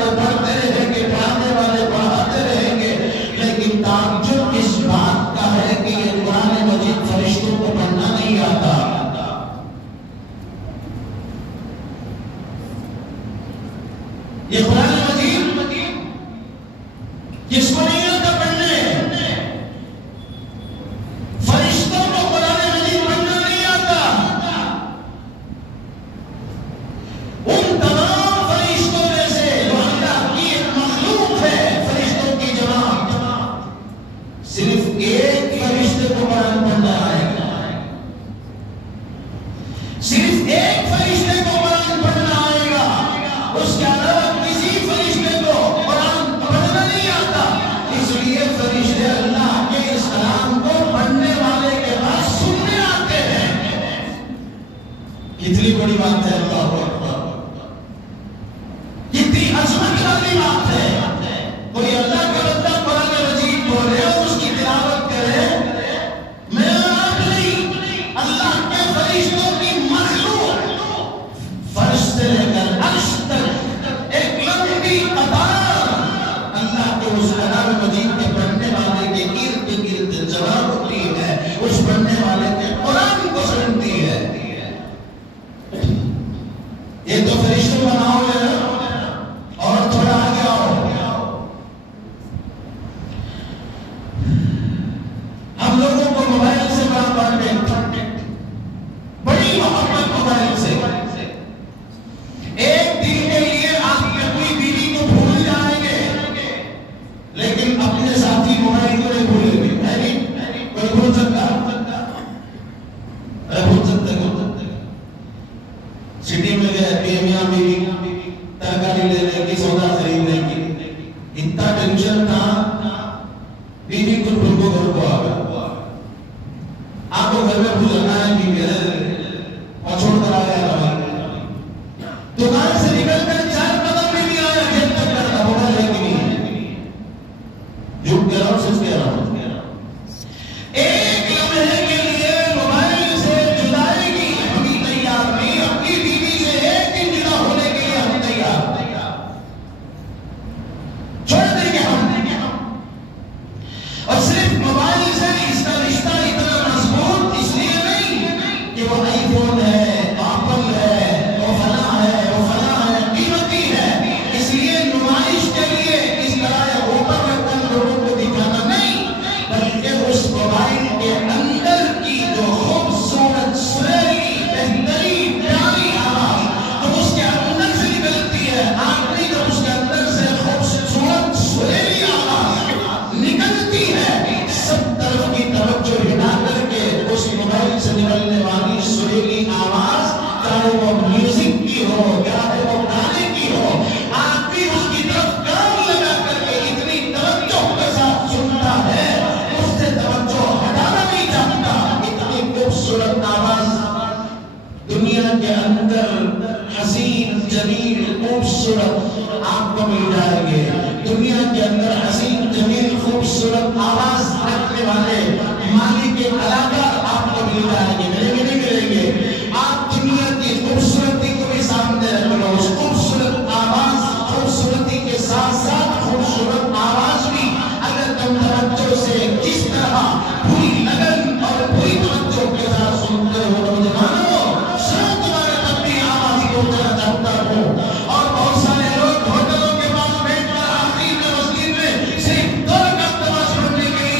والے پڑھتے رہیں گے، پڑھانے والے پڑھاتے رہیں گے، لیکن تعجب اس بات کا ہے کہ یہ قرآن مجید فرشتوں کو پڑھنا نہیں آتا۔ یہ قرآن مجید جس کو نہیں آتا پڑھنے، فرشتوں کو قرآن مجید پڑھنا نہیں آتا۔ ان تمام فرشتوں میں سے جو اللہ کی ایک مخلوق ہے، فرشتوں کی جماعت، صرف ایک فرشتے کو قرآن پڑھنا آئے گا، صرف ایک فرشتے کو قرآن پڑھنا آئے گا، اس کے علاوہ کسی فرشتے کو قرآن پڑھنا نہیں آتا۔ اس لیے فرشتے اللہ کے اس کلام کو پڑھنے والے کے پاس سننے آتے ہیں۔ کتنی بڑی بات ہے، اللہ اکبر، کتنی عظمت والی بات ہے۔ کوئی اللہ کا بندہ قرآن مجید بولے اور اس کی تلاوت کرے، میں اور آپ نہیں، اللہ کے فرشتوں کی مخلوق، فرش سے لے کر عرش تک ایک لمبی قطار اللہ کے اس کلام مجید کے پڑھنے والے کے ارد گرد جمع ہوتی ہے، اس پڑھنے والے کے قرآن کو سنتی ہے۔ یہ تو فرشتوں کا نام ہے، اور تھوڑا آگے آؤ، ہم لوگوں کو موبائل سے بڑا کانٹیکٹ، بڑی محبت موبائل سے۔ ایک دن کے لیے آپ اپنی بیوی کو بھول جائیں گے، لیکن اپنے ساتھی موبائل کو نہیں بھولیں گے، ہے نہیں؟ کوئی بھول سکتا ہے؟ بھول سکتے ہیں۔ سٹی میں گئے، میاں بیوی ترکاری لینے کی، سودا خریدنے کی، اتنا ٹینشن تھا، بیوی کو بھول کو گھر کو آ گیا، آپ کو گھر میں بھول جانا ہے کہ اور چھوڑ کر آ گیا، دکان سے نکل کر 4 قدم بھی نہیں آیا، جب تک کرتا موبائل ہے کہ نہیں، جھوٹ کہہ رہا ہوں، سچ کہہ رہا ہوں۔ ایک لمحے کے لیے موبائل سے جدائی کی ہم تیار نہیں، اپنی بیوی سے ایک دن جدا ہونے کے لیے ہم تیار، چھوڑ دیں گے ہم۔ اور صرف موبائل سے اس کا رشتہ اتنا مضبوط اس لیے نہیں کہ وہ آئی فون ہے، ایپل ہے، وہ فلاں ہے، وہ فلاں ہے، قیمتی ہے، اس لیے نمائش کے لیے اس طرح اوپر رکھ کر لوگوں کو دکھانا نہیں، بلکہ اس موبائل کے اندر کی جو خوبصورت سریلی بہترین پیاری آواز جو اس کے اندر سے نکلتی ہے، آخری جب اس کے اندر سے خوبصورت سریلی آواز نکلتی ہے، سب طرف کی توجہ ہٹا کر کے اس موبائل سے نکلنے والی سریلی آواز، چاہے وہ میوزک کی ہو، چاہے وہ گانے کی ہو، آپ بھی اس کی طرف کان لگا کر کے اتنی توجہ کے ساتھ سنتا ہے، اس سے توجہ ہٹانا نہیں چاہتا۔ اتنی خوبصورت آواز دنیا کے اندر حسین جمیل خوبصورت آپ کو مل جائیں گے، دنیا کے اندر حسین جمیل خوبصورت آواز رکھنے والے مالک کلاکار آپ کو مل جائیں گے، ملیں گے نہیں ملیں گے؟ آپ دنیا کی خوبصورتی کو بھی سامنے رکھ لو، اس خوبصورت آواز، خوبصورتی کے ساتھ ساتھ خوبصورت آواز بھی اگر تم توجہ سے کس طرح پوری لگن اور پوری توجہ کے ساتھ سنتے ہو تو مجھے مانو شاید تمہارے تک بھی آواز کو اتنا جانتا ہوں۔ اور بہت سارے لوگ ہوٹلوں کے پاس بیٹھ کر آخری میں مسجد میں صرف 2 رکعت نماز پڑھنے کے لیے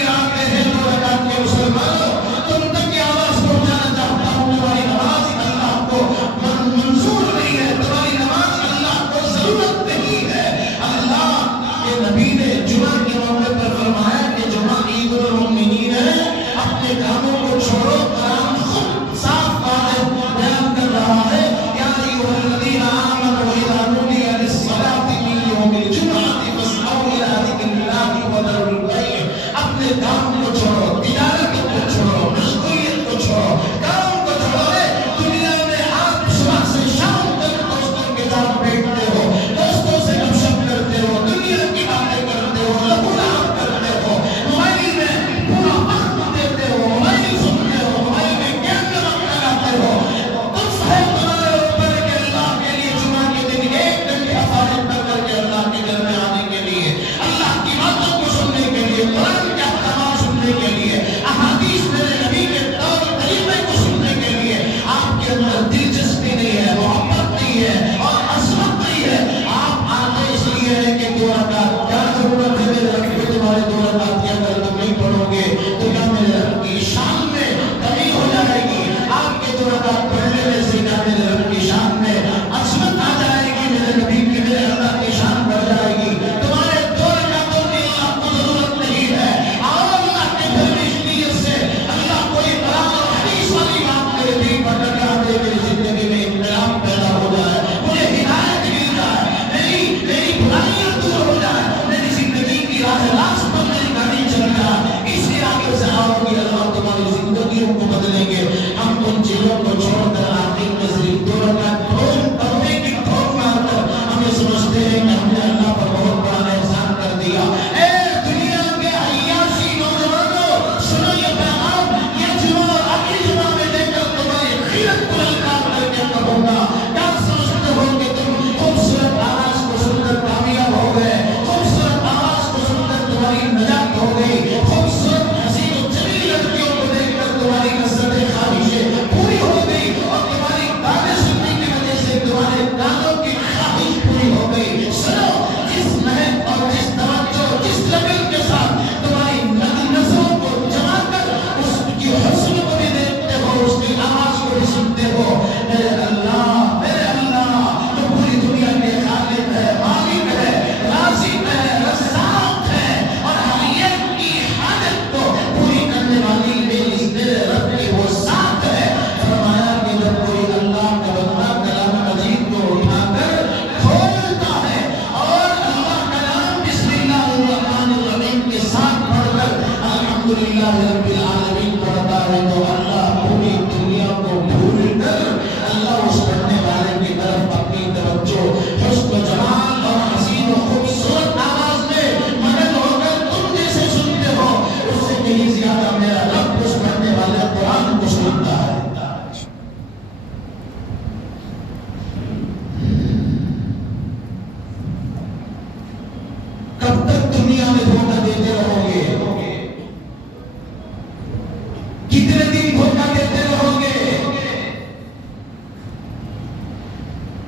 رب العالمین پڑھتا ہے تو اللہ پوری دنیا کو بھول کر اللہ اس پڑھنے والے کی طرف اپنی توجہ حسن و جمال اور حسین و خوبصورت آواز میں مگن ہو کر تم جیسے سنتے ہو اس سے کہیں زیادہ میرا رب اس پڑھنے والے قرآن کو سنتا ہے. کب تک دنیا میں دھوکہ دیتے رہو گے؟ کتنے دن دھوکہ دیتے رہو گے؟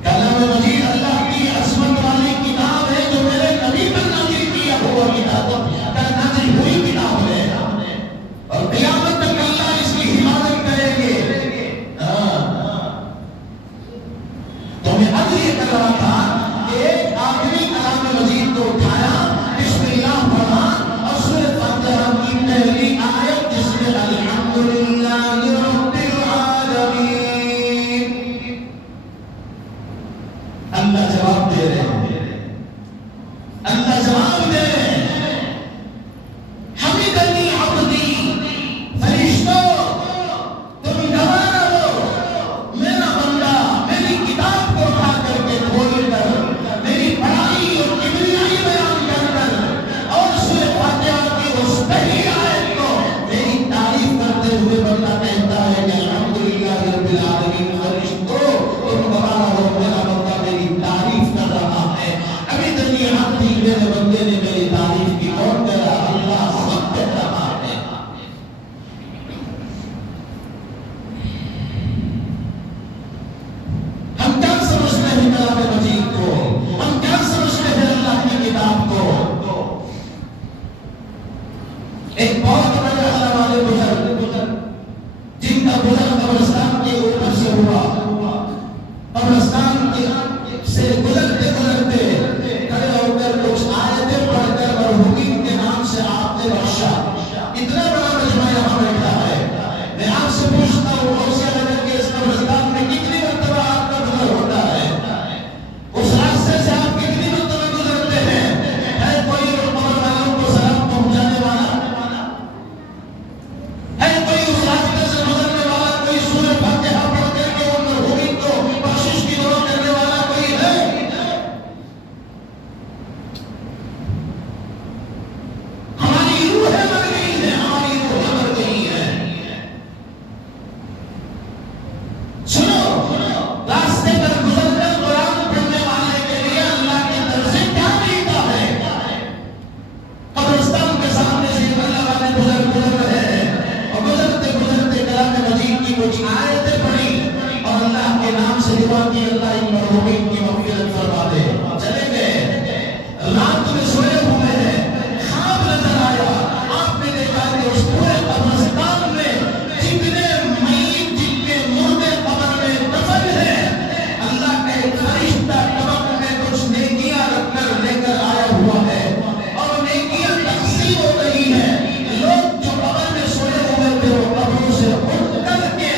کلام مجید اللہ کی عظمت والی کتاب ہے جو میرے نبی پر نازل کیا ہوا کتاب ہے، نازل ہوئی کتاب ہے، اور قیامت تک اللہ اس کی حفاظت کریں گے. تو میں اب یہ کر رہا تھا کہ ایک آدمی کلام مجید کو اٹھایا، بسم اللہ پڑھا اور سورۃ فاتحہ کی پہلی آیت جس میں الحمدللہ رب العالمین، اللہ جواب دے رہے ہیں، اللہ جواب دے رہے ہیں. حمدنی عبدی، فرشتوں تم گواہ رہو، میرا بندہ میری کتاب کو اٹھا کر کے کھول کر میری بڑائی اور کبریائی بیان کر کر اور سورۃ فاتحہ کی اس پہلی آیت کو میری تعریف کرتے ہوئے بندہ کہتا ہے کہ الحمدللہ رب العالمین. فرشتوں تم گواہ رہو، میرا بندہ میری تعریف کر رہا ہے. ابھی تک یہ حق تھی میرے بندے نے میری تعریف کی، کون کر رہا؟ اللہ سب کہہ رہا ہے. ہم کیا سمجھتے ہیں کلام مجید کو؟ ہم کیا سمجھتے ہیں اللہ کی کتاب کو؟ ایک بہت بڑے اللہ والے بزرگ جن کا گزر قبرستان کے اوپر سے ہوا، قبرستان سے گزرتے گزرتے کھڑے ہو کر کچھ آیتیں پڑھ کر مرحومین کے نام سے آپ نے بخشا. اتنا بڑا مجمع یہاں بیٹھا ہے، میں آپ سے پوچھتا ہوں غوثیہ نگر کے اس قبرستان میں کتنی مرتبہ آپ کا گزر ہوتا ہے؟ اس راستے سے آپ کتنی مرتبہ گزرتے ہیں؟ ہے کوئی قبر والوں کو سلام پہنچانے والا؟ ہے کوئی اس راستے سے گزرنے والا؟ کوئی سورۃ فاتحہ پڑھ کر کے ان مرحومین کو بخشش کی دعا کرنے والا کوئی ہے؟ ہماری روحیں مر گئی ہیں، ہماری روحیں مر گئی ہیں. سنو، راستے پر گزر کر قرآن پڑھنے والے کے لیے اللہ کی طرف سے کیا ملتا ہے؟ قبرستان کے سامنے سے اللہ والے گزر رہے ہیں اور گزرتے گزرتے کلام مجید کی کچھ آیتیں پڑھی اور اللہ کے نام سے دعا کی، اللہ ان مرحومین کی مغفرت فرما دے. چلے گئے، رات میں سوئے ہوئے ہیں، خواب نظر آیا، آپ نے دیکھا کہ اس پورے قبرستان میں جتنے میت، جتنے مردے قبر میں دفن ہیں، اللہ کا ایک فرشتہ قبر میں کچھ نیکیاں رکھ کر لے کر آیا ہوا ہے اور نیکیاں تقسیم ہو رہی ہیں. لوگ جو قبر میں سوئے ہوئے تھے وہ قبروں سے اٹھ کر کے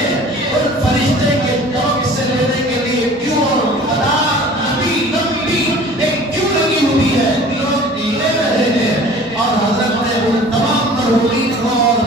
اور فرشتے کے طرف سے لینے کے لیے کیوں اور قطار لمبی لمبی ایک کیوں لگی ہوئی ہے، لوگ لے رہے ہیں اور حضرت نے ان تمام مرحومین کو اور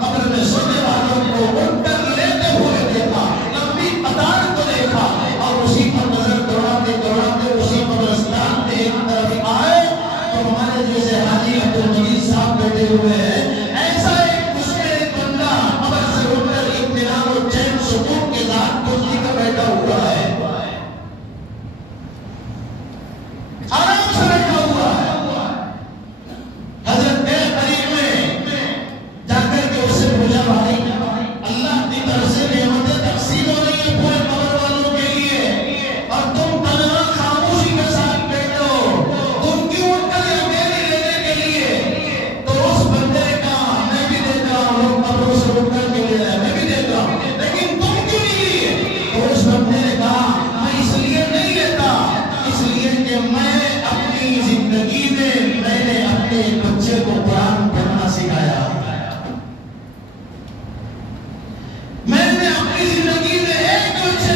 قبر میں سونے والوں کو اٹھ کر لیتے ہوئے دیکھا، لمبی قطار کو دیکھا اور اسی پر نظر دوڑاتے دوڑاتے اسی قبرستان میں ایک طرف آئے تو ہمارے جیسے حاجی عبدالمجید صاحب بیٹھے ہوئے ہیں. ایسا ایک مسلم بندہ قبر سے اٹھ کر اطمینان و چین سکون کے ساتھ کرسی پر بیٹھا ہوا ہے، آرام سے بیٹھا ہوا ہے. حضرت کے قریب میں جا کر کے اس سے پوچھا، بھائی اللہ کی طرف سے نعمتیں تقسیم ہو رہی ہیں پورے قبر والوں کے لیے اور تم تنہا خاموشی کے ساتھ بیٹھے ہو، تم کیوں اٹھ کر اکیلے لینے کے لیے؟ تو اس بندے نے کہا، میں بھی دیکھ رہا ہوں لوگ قبروں سے اٹھ کر کے لے رہے ہیں، میں بھی دیکھ رہا ہوں، لیکن تم کیوں نہیں لیے؟ تو اس بندے نے کہا، میں اس لیے نہیں لیتا، اس لیے کہ میں اپنی زندگی میں نے اپنے بچے کو قرآن پڑھنا سکھایا، میں نے اپنی زندگی میں ایک بچے